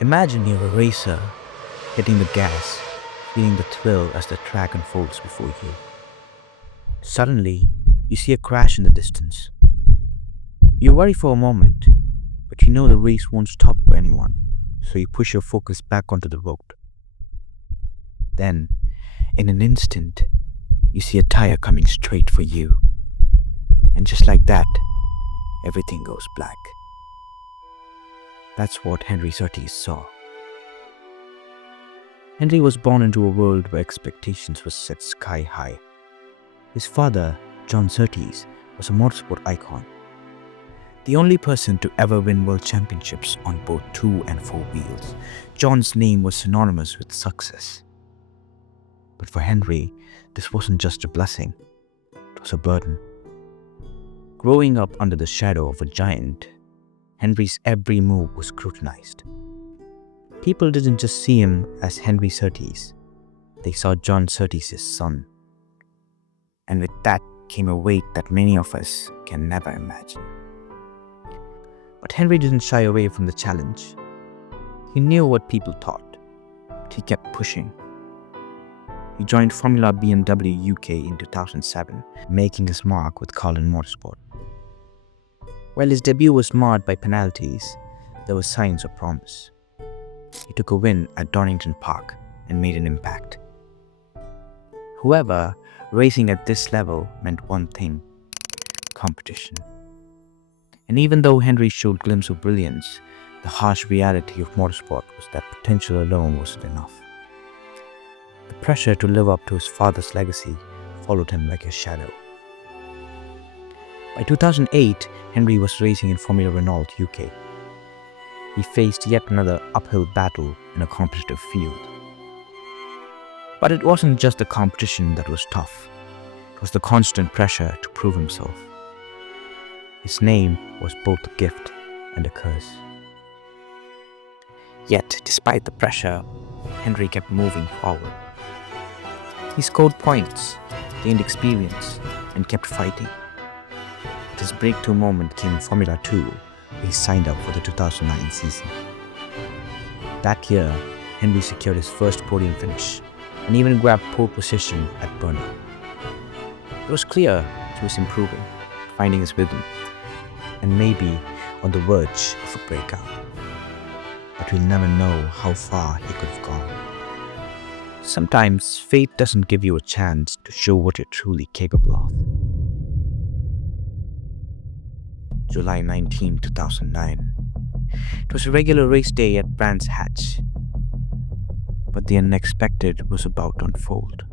Imagine you're a racer, hitting the gas, feeling the thrill as the track unfolds before you. Suddenly, you see a crash in the distance. You worry for a moment, but you know the race won't stop for anyone, so you push your focus back onto the road. Then, in an instant, you see a tire coming straight for you. And just like that, everything goes black. That's what Henry Surtees saw. Henry was born into a world where expectations were set sky high. His father, John Surtees, was a motorsport icon, the only person to ever win world championships on both 2 and 4 wheels. John's name was synonymous with success. But for Henry, this wasn't just a blessing, it was a burden. Growing up under the shadow of a giant, Henry's every move was scrutinized. People didn't just see him as Henry Surtees, they saw John Surtees' son. And with that came a weight that many of us can never imagine. But Henry didn't shy away from the challenge. He knew what people thought, but he kept pushing. He joined Formula BMW UK in 2007, making his mark with Carlin Motorsport. While his debut was marred by penalties, there were signs of promise. He took a win at Donington Park and made an impact. However, racing at this level meant one thing: competition. And even though Henry showed glimpses of brilliance, the harsh reality of motorsport was that potential alone wasn't enough. The pressure to live up to his father's legacy followed him like a shadow. By 2008, Henry was racing in Formula Renault UK. He faced yet another uphill battle in a competitive field. But it wasn't just the competition that was tough. It was the constant pressure to prove himself. His name was both a gift and a curse. Yet, despite the pressure, Henry kept moving forward. He scored points, gained experience, and kept fighting. But his breakthrough moment came in Formula 2, where he signed up for the 2009 season. That year, Henry secured his first podium finish and even grabbed pole position at Brno. It was clear he was improving, finding his rhythm, and maybe on the verge of a breakout. But we'll never know how far he could have gone. Sometimes fate doesn't give you a chance to show what you're truly capable of. July 19, 2009. It was a regular race day at Brands Hatch. But the unexpected was about to unfold.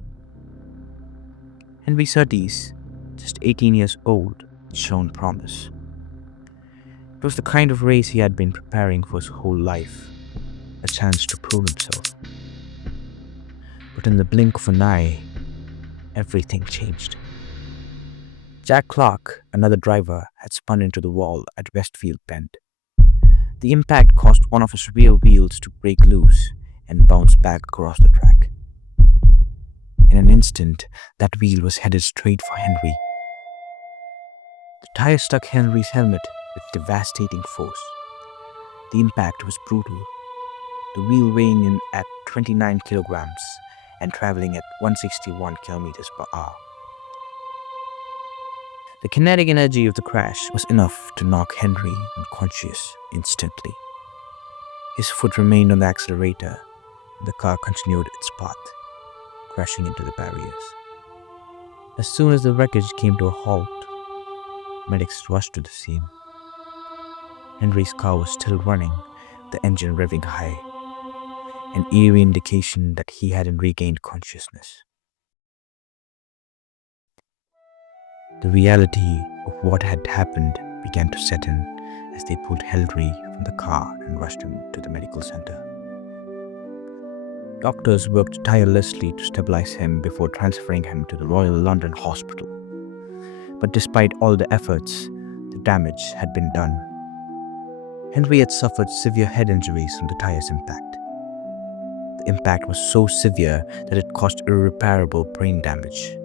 Henry Surtees, just 18 years old, had shown promise. It was the kind of race he had been preparing for his whole life, a chance to prove himself. But in the blink of an eye, everything changed. Jack Clark, another driver, had spun into the wall at Westfield Bend. The impact caused one of his rear wheels to break loose and bounce back across the track. In an instant, that wheel was headed straight for Henry. The tire struck Henry's helmet with devastating force. The impact was brutal, the wheel weighing in at 29 kilograms and traveling at 161 kilometers per hour. The kinetic energy of the crash was enough to knock Henry unconscious instantly. His foot remained on the accelerator, and the car continued its path, crashing into the barriers. As soon as the wreckage came to a halt, medics rushed to the scene. Henry's car was still running, the engine revving high, an eerie indication that he hadn't regained consciousness. The reality of what had happened began to set in as they pulled Henry from the car and rushed him to the medical center. Doctors worked tirelessly to stabilize him before transferring him to the Royal London Hospital. But despite all the efforts, the damage had been done. Henry had suffered severe head injuries from the tire's impact. The impact was so severe that it caused irreparable brain damage,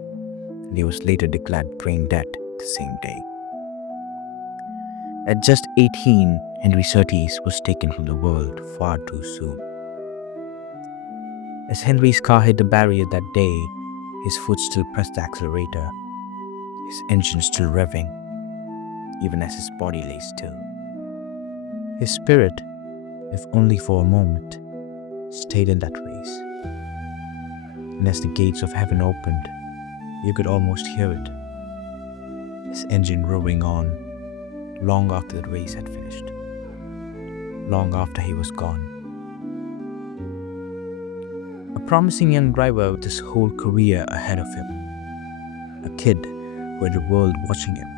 and he was later declared brain dead the same day. At just 18, Henry Surtees was taken from the world far too soon. As Henry's car hit the barrier that day, his foot still pressed the accelerator, his engine still revving, even as his body lay still. His spirit, if only for a moment, stayed in that race. And as the gates of heaven opened, you could almost hear it, his engine roaring on, long after the race had finished, long after he was gone. A promising young driver with his whole career ahead of him, a kid who had the world watching him,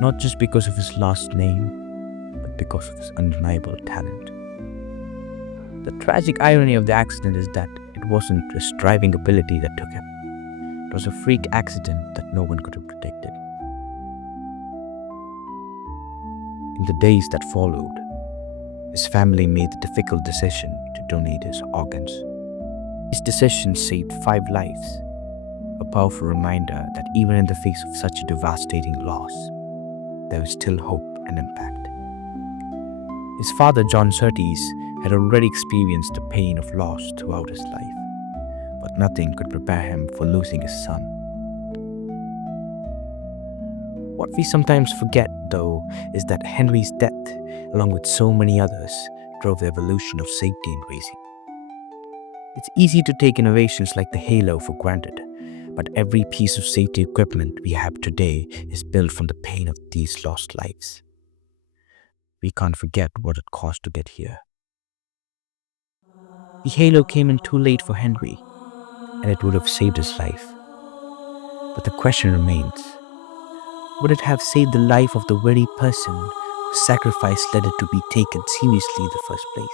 not just because of his last name, but because of his undeniable talent. The tragic irony of the accident is that it wasn't his driving ability that took him. It was a freak accident that no one could have predicted. In the days that followed, his family made the difficult decision to donate his organs. His decision saved 5 lives, a powerful reminder that even in the face of such a devastating loss, there was still hope and impact. His father, John Surtees, had already experienced the pain of loss throughout his life, but nothing could prepare him for losing his son. What we sometimes forget, though, is that Henry's death, along with so many others, drove the evolution of safety in racing. It's easy to take innovations like the Halo for granted, but every piece of safety equipment we have today is built from the pain of these lost lives. We can't forget what it cost to get here. The Halo came in too late for Henry, and it would have saved his life. But the question remains, would it have saved the life of the very person whose sacrifice led it to be taken seriously in the first place?